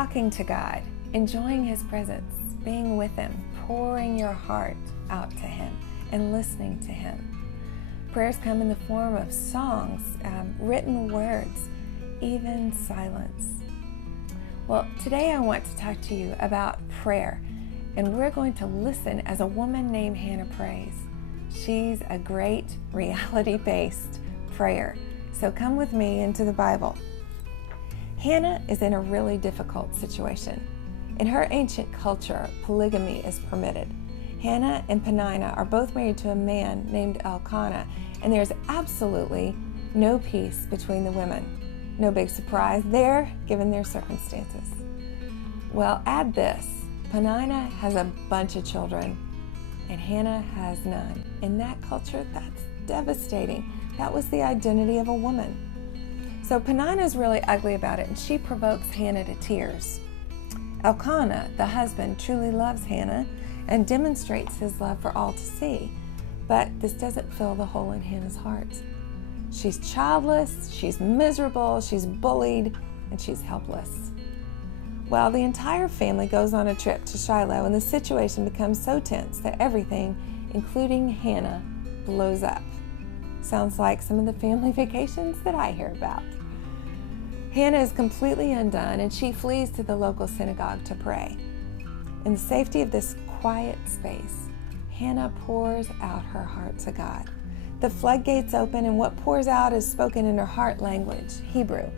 talking to God, enjoying His presence, being with Him, pouring your heart out to Him, and listening to Him. Prayers come in the form of songs, written words, even silence. Well, today I want to talk to you about prayer, and we're going to listen as a woman named Hannah prays. She's a great reality-based prayer. So come with me into the Bible. Hannah is in a really difficult situation. In her ancient culture, polygamy is permitted. Hannah and Peninnah are both married to a man named Elkanah, and there's absolutely no peace between the women. No big surprise there, given their circumstances. Well, add this. Peninnah has a bunch of children, and Hannah has none. In that culture, that's devastating. That was the identity of a woman. So Peninnah's really ugly about it, and she provokes Hannah to tears. Elkanah, the husband, truly loves Hannah and demonstrates his love for all to see, but this doesn't fill the hole in Hannah's heart. She's childless, she's miserable, she's bullied, and she's helpless. Well, the entire family goes on a trip to Shiloh, and the situation becomes so tense that everything, including Hannah, blows up. Sounds like some of the family vacations that I hear about. Hannah is completely undone, and she flees to the local synagogue to pray. In the safety of this quiet space, Hannah pours out her heart to God. The floodgates open, and what pours out is spoken in her heart language, Hebrew.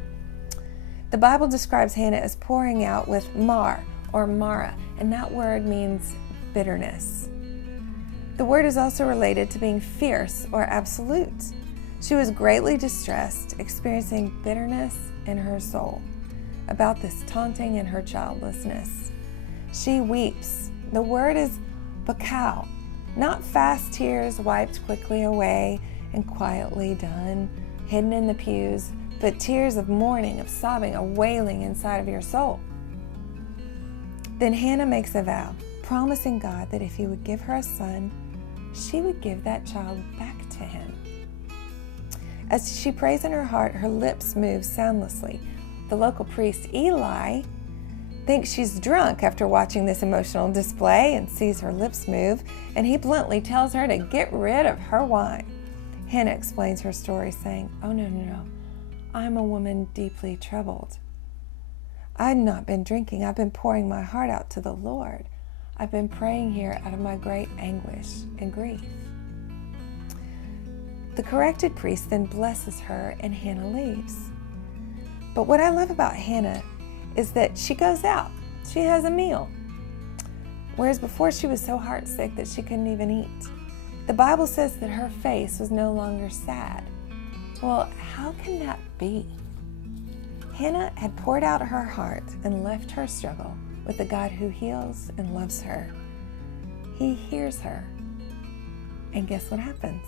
The Bible describes Hannah as pouring out with mar or mara, and that word means bitterness. The word is also related to being fierce or absolute. She was greatly distressed, experiencing bitterness in her soul about this taunting and her childlessness. She weeps. The word is bakal, not fast tears wiped quickly away and quietly done, hidden in the pews, but tears of mourning, of sobbing, of wailing inside of your soul. Then Hannah makes a vow, promising God that if He would give her a son, she would give that child back to Him. As she prays in her heart, her lips move soundlessly. The local priest, Eli, thinks she's drunk after watching this emotional display and sees her lips move, and he bluntly tells her to get rid of her wine. Hannah explains her story, saying, "Oh, no. I'm a woman deeply troubled. I've not been drinking. I've been pouring my heart out to the Lord. I've been praying here out of my great anguish and grief." The corrected priest then blesses her, and Hannah leaves. But what I love about Hannah is that she goes out. She has a meal. Whereas before she was so heartsick that she couldn't even eat. The Bible says that her face was no longer sad. Well, how can that be? Hannah had poured out her heart and left her struggle with the God who heals and loves her. He hears her. And guess what happens?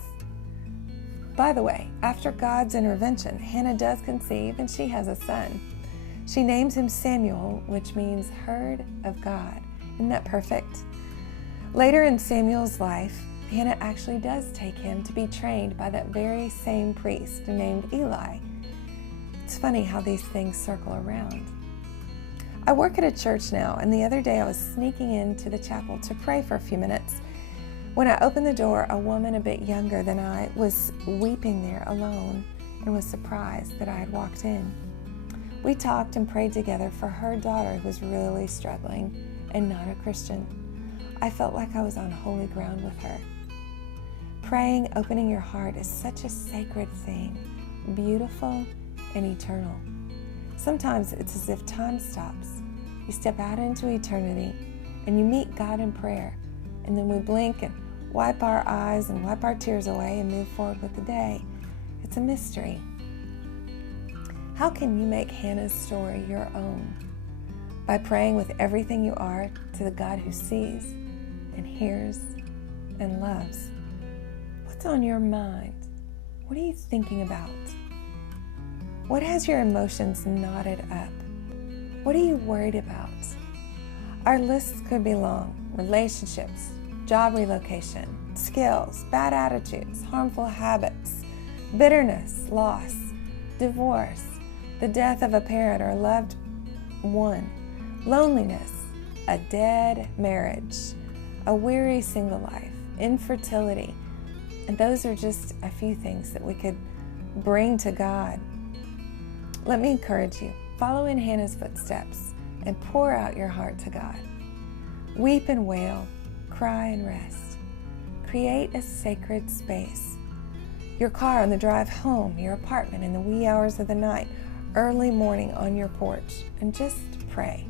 By the way, after God's intervention, Hannah does conceive, and she has a son. She names him Samuel, which means heard of God. Isn't that perfect? Later in Samuel's life, Hannah actually does take him to be trained by that very same priest named Eli. It's funny how these things circle around. I work at a church now, and the other day I was sneaking into the chapel to pray for a few minutes. When I opened the door, a woman a bit younger than I was weeping there alone and was surprised that I had walked in. We talked and prayed together for her daughter who was really struggling and not a Christian. I felt like I was on holy ground with her. Praying, opening your heart is such a sacred thing, beautiful and eternal. Sometimes it's as if time stops. You step out into eternity and you meet God in prayer, and then we blink and wipe our eyes and wipe our tears away and move forward with the day. It's a mystery. How can you make Hannah's story your own? By praying with everything you are to the God who sees and hears and loves. What's on your mind? What are you thinking about? What has your emotions knotted up? What are you worried about? Our lists could be long. Relationships, job relocation, skills, bad attitudes, harmful habits, bitterness, loss, divorce, the death of a parent or loved one, loneliness, a dead marriage, a weary single life, infertility. And those are just a few things that we could bring to God. Let me encourage you, follow in Hannah's footsteps and pour out your heart to God. Weep and wail, cry and rest. Create a sacred space. Your car on the drive home, your apartment in the wee hours of the night, early morning on your porch, and just pray.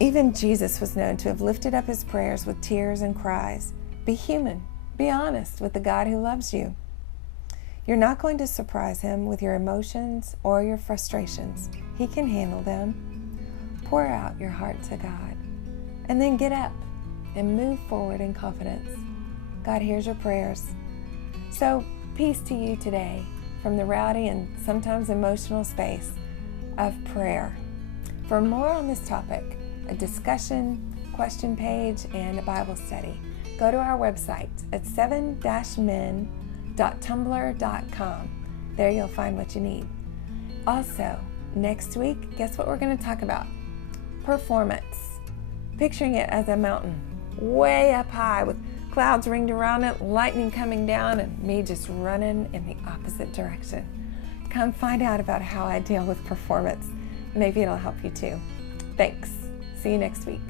Even Jesus was known to have lifted up his prayers with tears and cries. Be human. Be honest with the God who loves you. You're not going to surprise him with your emotions or your frustrations. He can handle them. Pour out your heart to God. And then get up and move forward in confidence. God hears your prayers. So, peace to you today from the rowdy and sometimes emotional space of prayer. For more on this topic, a discussion, question page, and a Bible study, go to our website at 7-men.tumblr.com. There you'll find what you need. Also, next week, guess what we're going to talk about? Performance. Picturing it as a mountain way up high with clouds ringed around it, lightning coming down, and me just running in the opposite direction. Come find out about how I deal with performance. Maybe it'll help you too. Thanks. See you next week.